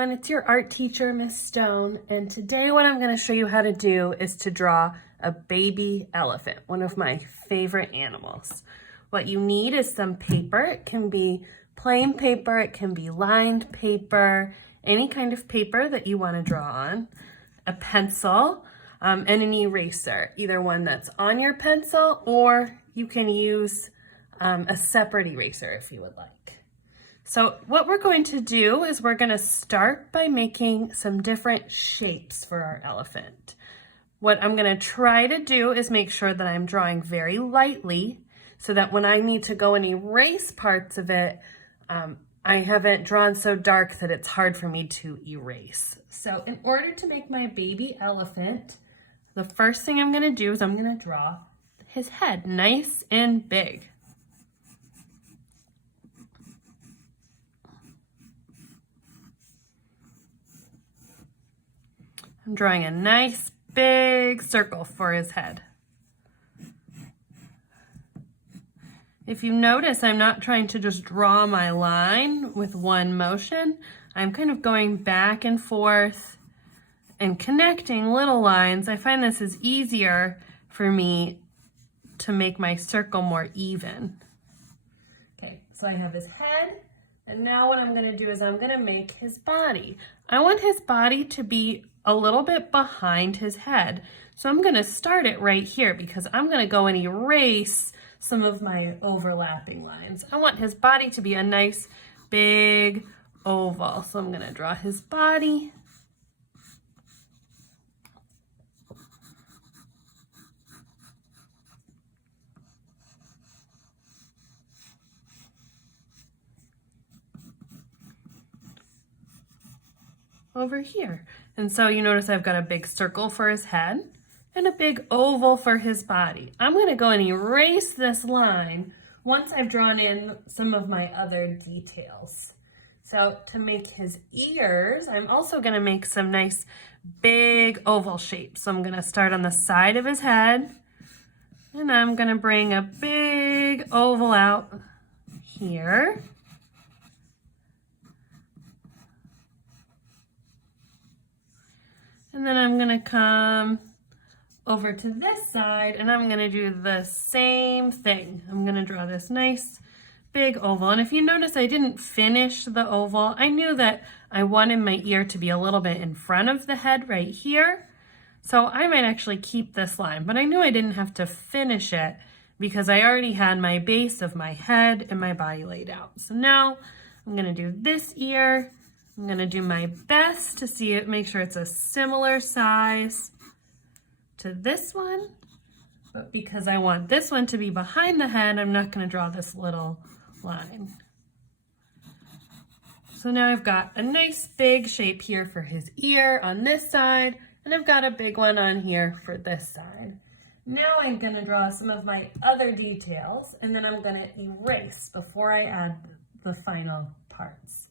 everyone, it's your art teacher, Miss Stone, and today what I'm going to show you how to do is to draw a baby elephant, one of my favorite animals. What you need is some paper. It can be plain paper, it can be lined paper, any kind of paper that you want to draw on, a pencil, and an eraser, either one that's on your pencil or you can use a separate eraser if you would like. So what we're going to do is we're going to start by making some different shapes for our elephant. What I'm going to try to do is make sure that I'm drawing very lightly so that when I need to go and erase parts of it, I haven't drawn so dark that it's hard for me to erase. So in order to make my baby elephant, the first thing I'm going to do is I'm going to draw his head nice and big. I'm drawing a nice big circle for his head. If you notice, I'm not trying to just draw my line with one motion. I'm kind of going back and forth and connecting little lines. I find this is easier for me to make my circle more even. Okay, so I have his head, and now what I'm going to do is I'm going to make his body. I want his body to be a little bit behind his head. So I'm going to start it right here because I'm going to go and erase some of my overlapping lines. I want his body to be a nice big oval. So I'm going to draw his body. Over here. And so you notice I've got a big circle for his head and a big oval for his body. I'm going to go and erase this line once I've drawn in some of my other details. So to make his ears, I'm also going to make some nice big oval shapes. So I'm going to start on the side of his head and I'm going to bring a big oval out here. And then I'm going to come over to this side and I'm going to do the same thing. I'm going to draw this nice big oval. And if you notice, I didn't finish the oval. I knew that I wanted my ear to be a little bit in front of the head right here. So I might actually keep this line, but I knew I didn't have to finish it because I already had my base of my head and my body laid out. So now I'm going to do this ear. I'm going to do my best to see it, make sure it's a similar size to this one, but because I want this one to be behind the head, I'm not going to draw this little line. So now I've got a nice big shape here for his ear on this side, and I've got a big one on here for this side. Now I'm going to draw some of my other details, and then I'm going to erase before I add the final parts.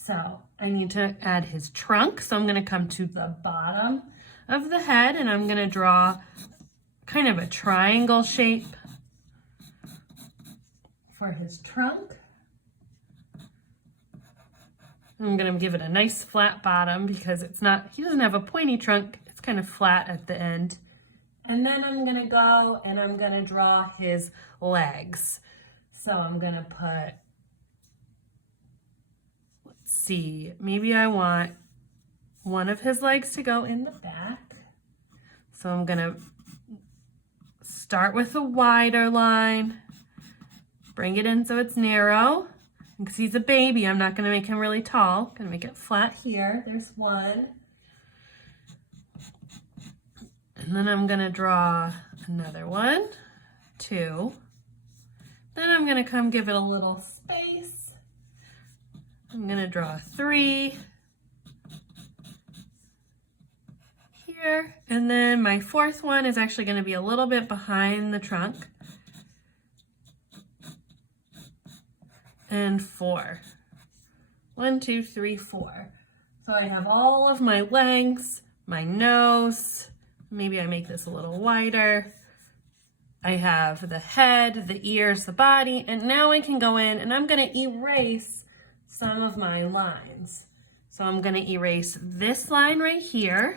So I need to add his trunk. So I'm going to come to the bottom of the head and I'm going to draw kind of a triangle shape for his trunk. I'm going to give it a nice flat bottom because he doesn't have a pointy trunk. It's kind of flat at the end. And then I'm going to go and I'm going to draw his legs. So I'm going to put, see, maybe I want one of his legs to go in the back. So I'm going to start with a wider line, bring it in so it's narrow. Because he's a baby, I'm not going to make him really tall. I'm going to make it flat here. There's one. And then I'm going to draw another one, two. Then I'm going to come give it a little space. I'm going to draw three here, and then my fourth one is actually going to be a little bit behind the trunk, and four. 1, 2, 3, 4. So I have all of my legs, my nose, maybe I make this a little wider. I have the head, the ears, the body, and now I can go in and I'm going to erase some of my lines. So I'm gonna erase this line right here.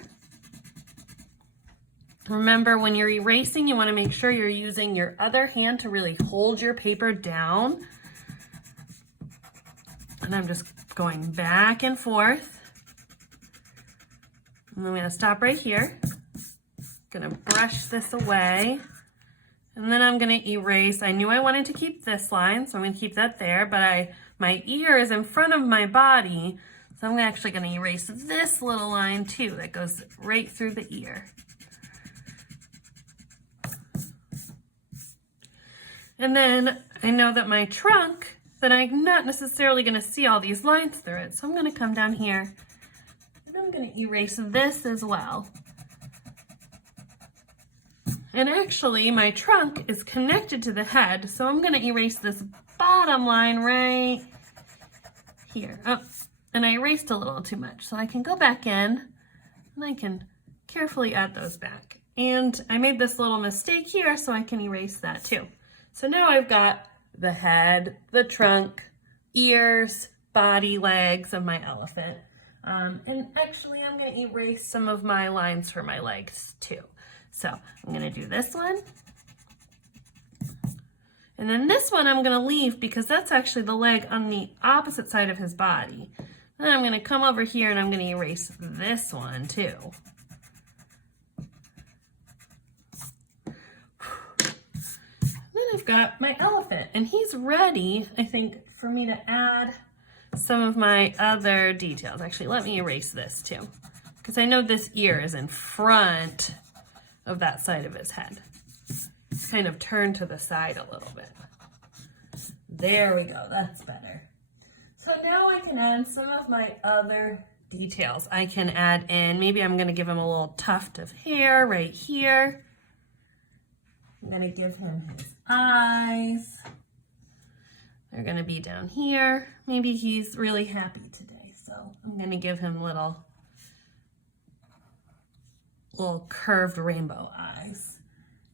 Remember, when you're erasing, you wanna make sure you're using your other hand to really hold your paper down. And I'm just going back and forth. And I'm gonna stop right here. Gonna brush this away. And then I'm gonna erase. I knew I wanted to keep this line, so I'm gonna keep that there, but my ear is in front of my body, so I'm actually gonna erase this little line too that goes right through the ear. And then I know that my trunk, that I'm not necessarily gonna see all these lines through it, so I'm gonna come down here and I'm gonna erase this as well. And actually my trunk is connected to the head, so I'm gonna erase this bottom line right here. Oh, and I erased a little too much, so I can go back in and I can carefully add those back. And I made this little mistake here, so I can erase that too. So now I've got the head, the trunk, ears, body, legs of my elephant. And actually I'm gonna erase some of my lines for my legs too. So I'm gonna do this one. And then this one I'm gonna leave because that's actually the leg on the opposite side of his body. Then I'm gonna come over here and I'm gonna erase this one too. I've got my elephant and he's ready, I think, for me to add some of my other details. Actually, let me erase this too, because I know this ear is in front of that side of his head. It's kind of turned to the side a little bit. There we go, that's better. So now I can add some of my other details. I can add in, maybe I'm gonna give him a little tuft of hair right here. I'm gonna give him his eyes. They're gonna be down here. Maybe he's really happy today, so I'm gonna give him little curved rainbow eyes.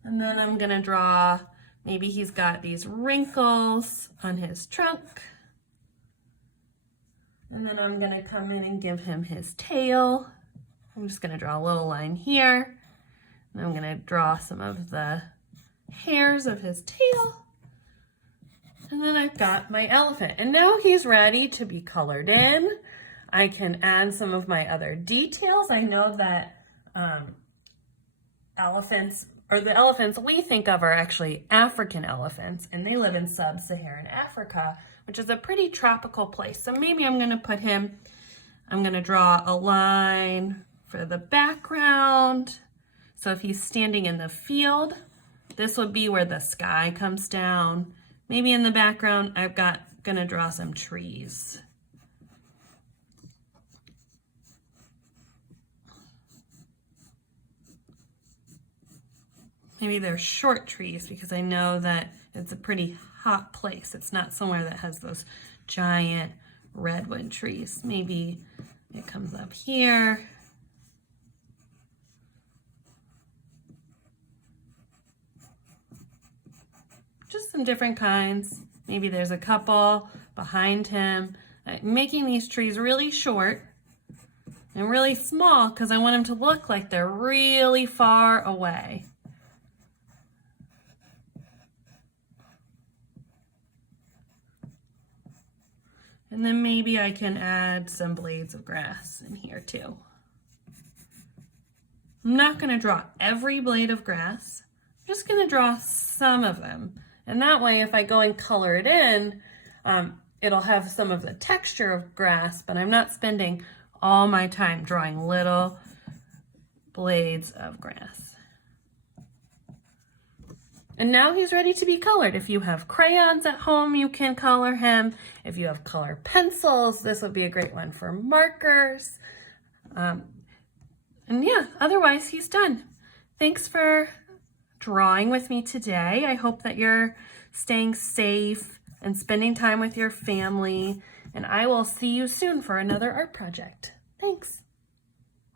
And then I'm gonna draw, maybe he's got these wrinkles on his trunk. And then I'm gonna come in and give him his tail. I'm just gonna draw a little line here. And I'm gonna draw some of the hairs of his tail. And then I've got my elephant. And now he's ready to be colored in. I can add some of my other details. I know that elephants, or the elephants we think of are actually African elephants, and they live in sub-Saharan Africa, which is a pretty tropical place. So maybe I'm gonna put him, I'm gonna draw a line for the background. So if he's standing in the field, this would be where the sky comes down. Maybe in the background, gonna draw some trees. Maybe they're short trees because I know that it's a pretty hot place. It's not somewhere that has those giant redwood trees. Maybe it comes up here. Just some different kinds. Maybe there's a couple behind him. I'm making these trees really short and really small because I want them to look like they're really far away. And then maybe I can add some blades of grass in here too. I'm not going to draw every blade of grass. I'm just going to draw some of them. And that way, if I go and color it in, it'll have some of the texture of grass, but I'm not spending all my time drawing little blades of grass. And now he's ready to be colored. If you have crayons at home, you can color him. If you have color pencils, this would be a great one for markers. And yeah, otherwise he's done. Thanks for drawing with me today. I hope that you're staying safe and spending time with your family, and I will see you soon for another art project. Thanks.